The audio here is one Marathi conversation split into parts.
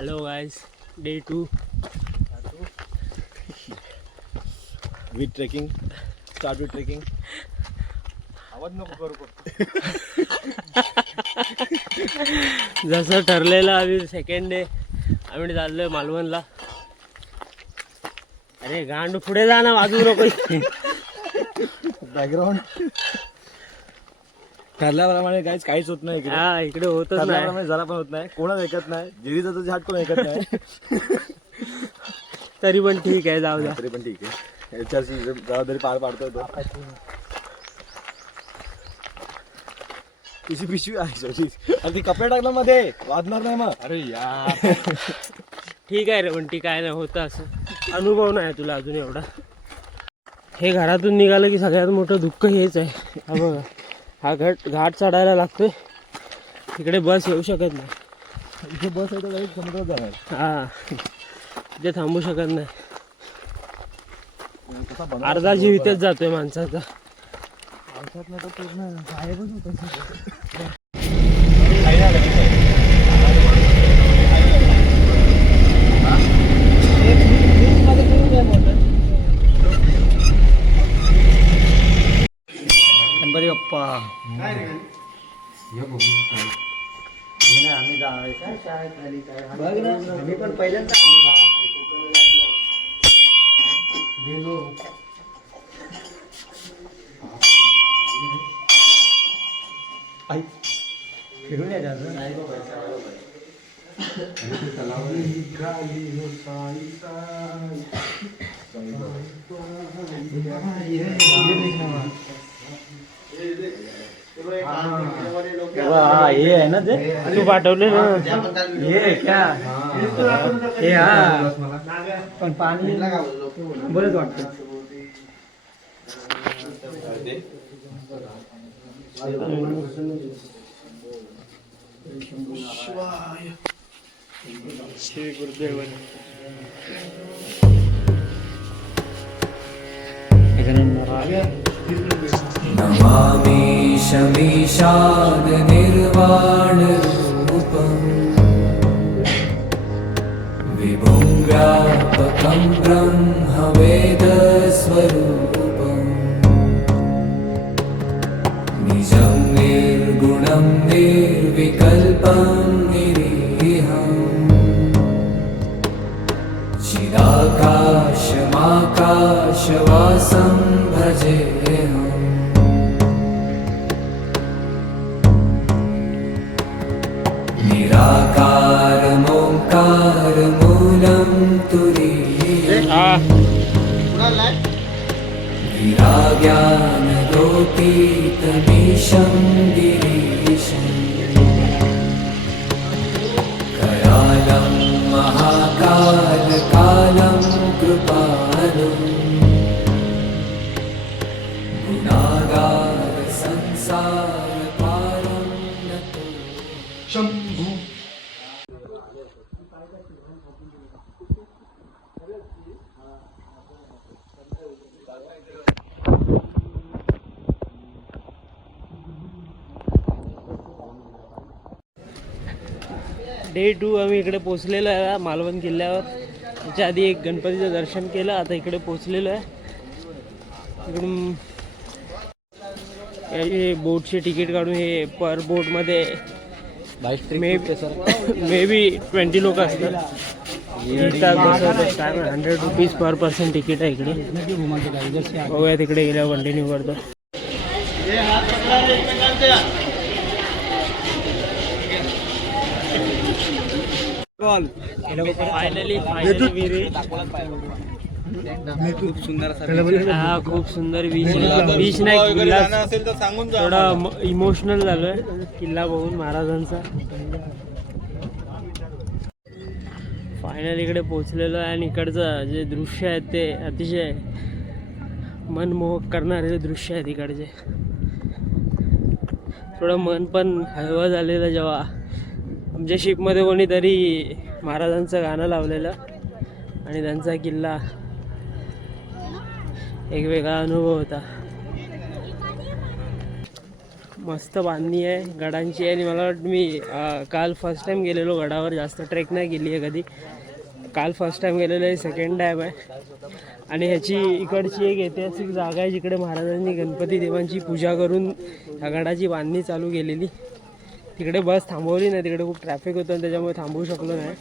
Hello guys, day 2 with trekking. Start with trekking. आवाज नको करू फक्त. जसं ठरलेलं आम्ही सेकंड डे आम्ही चाललोय मालवणला. अरे गांड पुढे जा ना, वाजवू नको. बॅकग्राऊंड ठरल्याप्रमाणे काहीच होत नाही इकडे. हा, इकडे होतच नाही. ठरल्याप्रमाणे जरा पण होत नाही. कोणाच ऐकत नाही. जिरीचा तर झाट कोण ऐकत नाही. तरी पण ठीक आहे, जाऊ द्या. तरी पण ठीक आहे. याच्याशी जबाबदारी पार पाडतोय तो. तुझी पिशवी आहे. अरे ती कपडे टाकलं मध्ये, वाजणार नाही मग. अरे यार ठीक आहे रे, पण ती काय नाही होतं असं. अनुभव नाही तुला अजून एवढा. हे घरातून निघालं की सगळ्यात मोठं दुःख हेच आहे. हा बघा, हा घाट चढायला लागतोय. तिकडे बस येऊ शकत नाही. इथे बस आहे तर काही समुद्रात जाणार. हा, इथे थांबू शकत नाही. अर्धा जीव इथेच जातोय माणसाचा. पावसात नाही तर पूर्ण गायबच होतं. गणपती बाप्पा. मी पण पहिल्यांदा फिरून या ये है ना ते तू पाठवले ना. ये क्या हे हा पण पाणी बरंच वाटतं. श्री गुरुदेव. नमामि शमीशान निर्वाणरूपम् विभुं व्यापकं ब्रह्मवेदस्वरूपम् निजं निर्गुणं निर्विकल्पं निरीहम् चिदाकाशमाकाशवासं भजेऽहम् निराकारमोङ्कारमूलं तुरीयम् विराज्ञानगोपीतमीशं गिरीशम् करालं महाकालकालं कृपालुं गुणागार संसारपारं नतो शम्भु. डे 2 आम्ही इकडे पोचलेलो आहे मालवण किल्ल्यावर. त्याच्या आधी एक गणपतीचं दर्शन केलं. आता इकडे पोचलेलो आहे. इकडून हे बोटचे तिकीट काढून हे पर बोटमध्ये मे बी 20 लोक असतात. 100 रुपीज पर पर्सन तिकीट आहे इकडे. बघूया तिकडे गेल्यावर कंटिन्यू करतो. फायनली खूप सुंदर बीच नाही, थोडा इमोशनल झालोय किल्ला बघून महाराजांचा. फायनली इकडे पोचलेलो आहे आणि इकडचं जे दृश्य आहेत ते अतिशय मनमोहक करणारे दृश्य आहेत इकडचे. थोडं मन पण हळवं झालेलं जेव्हा आमच्या शिपमध्ये कोणीतरी महाराजांचं गाणं लावलेलं आणि त्यांचा किल्ला एक वेगळा अनुभव होता. मस्त बांधणी आहे गडांची. आणि मला वाटतं मी काल फर्स्ट टाईम गेलेलो गडावर, जास्त ट्रेक नाही केली आहे कधी. काल फर्स्ट टाईम गेलेलो आहे, सेकंड टाईम आहे. आणि ह्याची इकडची एक ऐतिहासिक जागा आहे जिकडे महाराजांनी गणपती देवांची पूजा करून ह्या गडाची बांधणी चालू केलेली. तिकडे बस थांबवली नाही, तिकडे खूप ट्रॅफिक होतं आणि त्याच्यामुळे थांबवू शकलो नाही.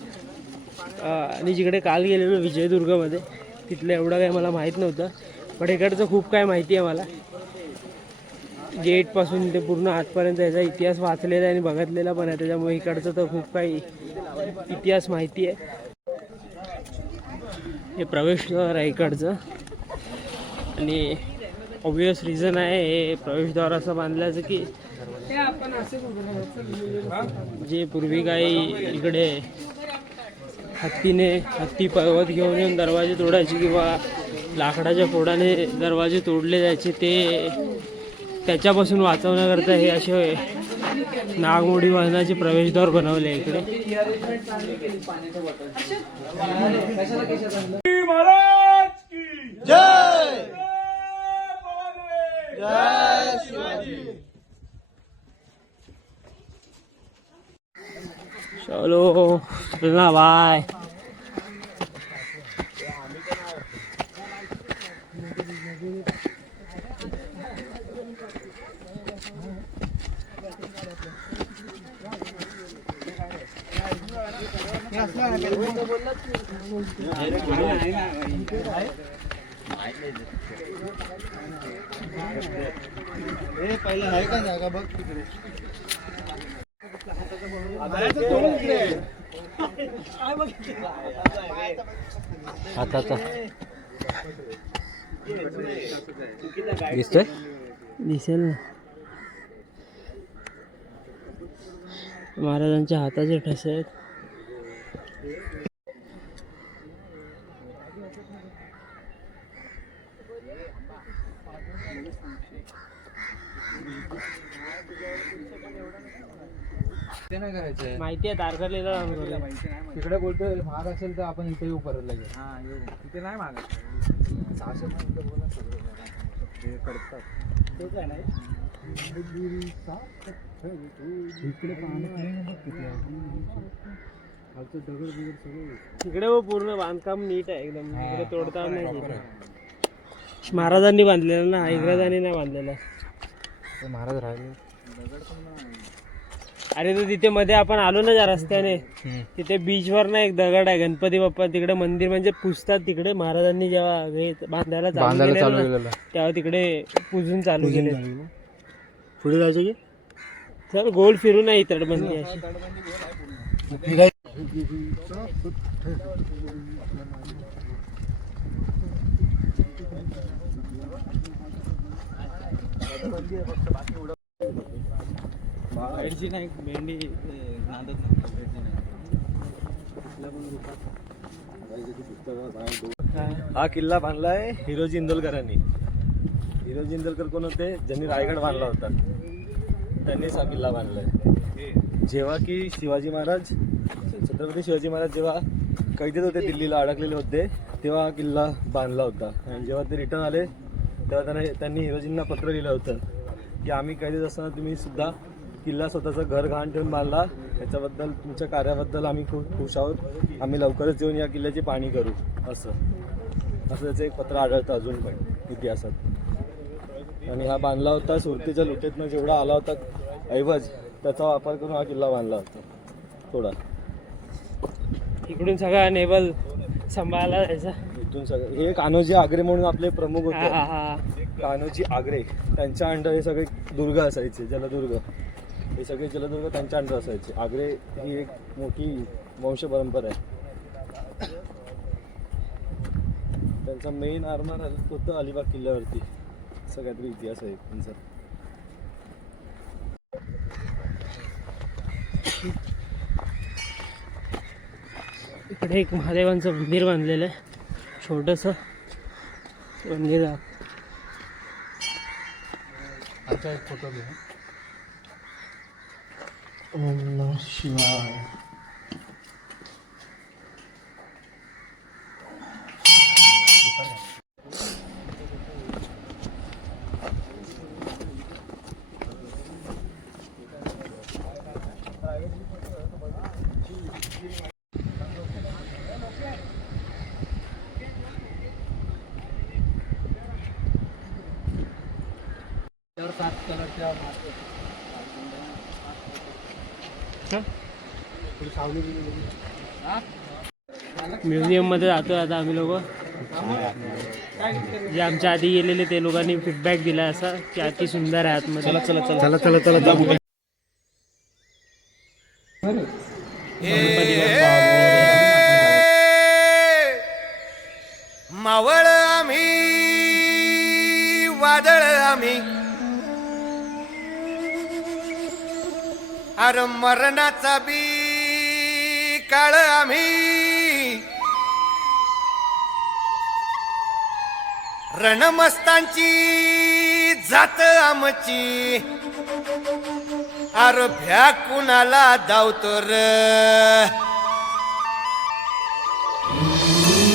आणि जिकडे काल गेलेलो विजयदुर्गमध्ये, तिथलं एवढं काही मला माहीत नव्हतं, पण इकडचं खूप काय माहिती आहे मला. गेटपासून ते पूर्ण आजपर्यंत याचा इतिहास वाचलेला आहे आणि बघितलेला पण आहे, त्याच्यामुळे इकडचं तर खूप काही इतिहास माहिती आहे. हे प्रवेशद्वार आहे इकडचं. आणि ऑब्वियस रिझन आहे हे प्रवेशद्वार असं बांधल्याचं की जे पूर्वी काही इकडे हत्ती पर्वत घेऊन येऊन दरवाजे तोडायचे किंवा लाकडाच्या फोडाने दरवाजे तोडले जायचे, ते त्याच्यापासून वाचवण्याकरता हे असे नागमोडी वाहनाचे प्रवेशद्वार बनवले इकडे. चलो चलना बाय. पहिलं आहे का जागा बघ तिकडे. हाताचा दिसतोय, दिसेल ना. महाराजांच्या हाताचे ठसे आहेत. माहिती आहे तारकर्लीला तिकडे बोलतोय महाग असेल तर आपण इथे येऊ परत लगेच. तिथे नाही महाग, 600 करतात तेच आहे ना. इकडे तिकडे पूर्ण बांधकाम नीट आहे एकदम, इकडे तोडता नाही. महाराजांनी बांधलेलं ना, इंग्रजांनी नाही बांधलेलं. महाराज राहिले. अरे तो तिथे मध्ये आपण आलो ना ज्या रस्त्याने, तिथे बीचवर ना एक दगड आहे गणपती बाप्पा, तिकडे मंदिर म्हणजे पुजतात तिकडे. महाराजांनी जेव्हा हे बांधायला चालू केलं तेव्हा तिकडे पूजून चालू केले. पुढे जायचं की सर गोल फिरून नाही तडबंदी अशी. हा किल्ला बांधलाय हिरोजी इंदोलकरांनी. हिरोजी इंदोलकर कोण होते? ज्यांनी रायगड बांधला होता, त्यांनीच हा किल्ला बांधलाय. जेव्हा की शिवाजी महाराज, छत्रपती शिवाजी महाराज जेव्हा कैदेत होते, दिल्लीला अडकलेले होते, तेव्हा हा किल्ला बांधला होता. आणि जेव्हा ते रिटर्न आले तेव्हा त्यांनी हिरोजींना पत्र लिहिलं होतं की आम्ही कैदेत असताना तुम्ही सुद्धा किल्ला स्वतःचं घर गहाण ठेवून बांधला, त्याच्याबद्दल तुमच्या कार्याबद्दल आम्ही खूप खुश आहोत. आम्ही लवकरच येऊन या किल्ल्याची पाहणी करू, असं त्याचं एक पत्र आढळतं अजून पण इतिहासात. आणि हा बांधला होता सुरतेच्या लुटेतनं जेवढा आला होता ऐवज, त्याचा वापर करून हा किल्ला बांधला होता. थोडा इकडून सगळा नेवल सांभाळला जायचा. इथून सगळं हे कान्होजी आग्रे म्हणून आपले प्रमुख होते, कान्होजी आग्रे. त्यांच्या अंडर हे सगळे दुर्ग असायचे, जलदुर्ग. हे सगळे जलदुर्ग त्यांच्या अंडर असायचे. आग्रे ही एक मोठी वंश परंपरा आहे. त्यांचा मेन आरमार होतं अलिबाग किल्ल्यावरती. असं काहीतरी इतिहास आहे त्यांचा. इकडे एक महादेवांचं मंदिर बांधलेलं आहे, छोटंसं मंदिर. आमचा एक फोटो घ्या. ओम नमः शिवाय. म्युझियम मध्ये जातो आता आम्ही लोक. जे आमच्या आधी गेलेले ते लोकांनी फीडबॅक दिला असा की अति सुंदर आहे आतमध्ये. मावळ आम्ही वादळ आम्ही अरे मरणाचा बी काळ आम्ही रणमस्तांची जात आमची अरे भ्या कुणाला धावतो र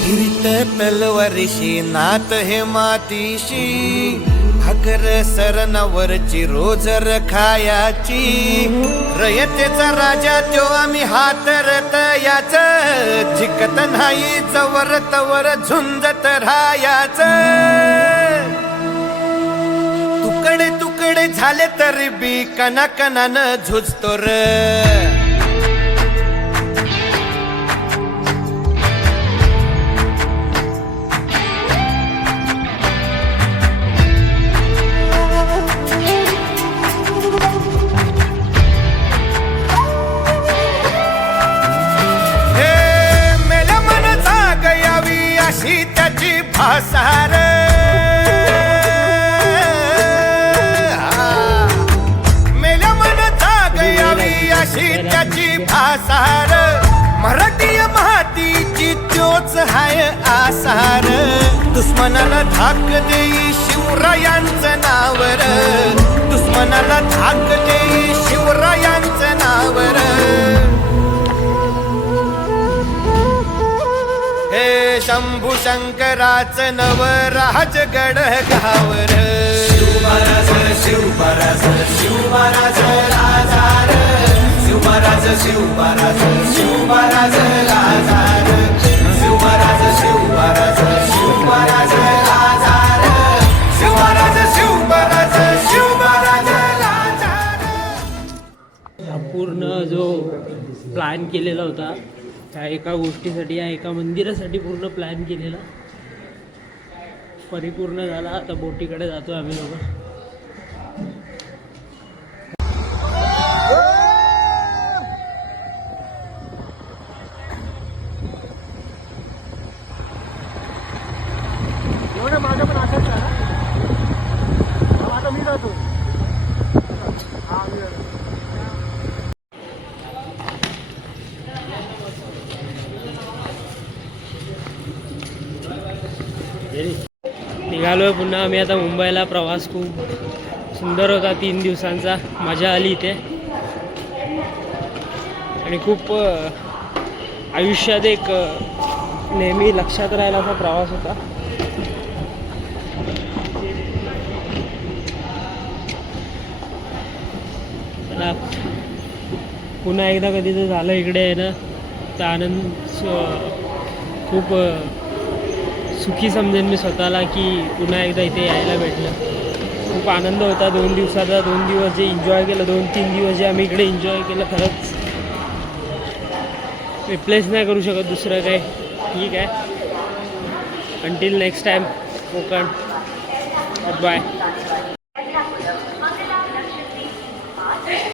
फिरित तलवारीशी नात हे मातीशी भाकर सरणावरची रोजर खायाची रयतेचा राजा त्यो आम्ही हातरत याच जिकत नाही जवर तवर झुंजत राहायाच तुकडे तुकडे झाले तरी बी कणाकणानं झुजतो र अशी त्याची भासार मेल्या मन जाग यावी अशी त्याची भासार मराठी मातीची त्योच हाय आसार दुश्मनाला धाक देई शिवरायांचं नावर दुश्मनाला धाक देई शिवरायांचं नावर हे शंभू शंकराचं नवराजगड गावर शिवमहाराज शिवमहाराज शिवमहाराज राजार शिवमहाराज शिवमहाराज शिवमहाराज राजार शिवमहाराज शिवमहाराज शिवमहाराज राजार शिवमहाराज शिवमहाराज शिवमहाराज राजार. हा पूर्ण जो प्लॅन केलेला होता त्या एका गोष्टीसाठी या एका मंदिरासाठी पूर्ण प्लॅन केलेला परिपूर्ण झाला. आता बोटीकडे जातो आम्ही लोक. माझं पण असंच आता मी जातो. निघालोय पुन्हा आम्ही आता मुंबईला. प्रवास खूप सुंदर होता 3 दिवसांचा. मजा आली इथे आणि खूप आयुष्यात एक नेहमी लक्षात राहिला असा प्रवास होता. मला पुन्हा एकदा कधी जर झालं इकडे आहे ना तर आनंद खूप सुखी समजेन मी स्वतःला की पुन्हा एकदा इथे यायला भेटलं. खूप आनंद होता 2 दिवसाचा. 2 दिवस जे एन्जॉय केलं 2-3 दिवस जे आम्ही इकडे एन्जॉय केलं खरंच रिप्लेस नाही करू शकत दुसरं काय. ठीक आहे. Until next time Konkan. Bye.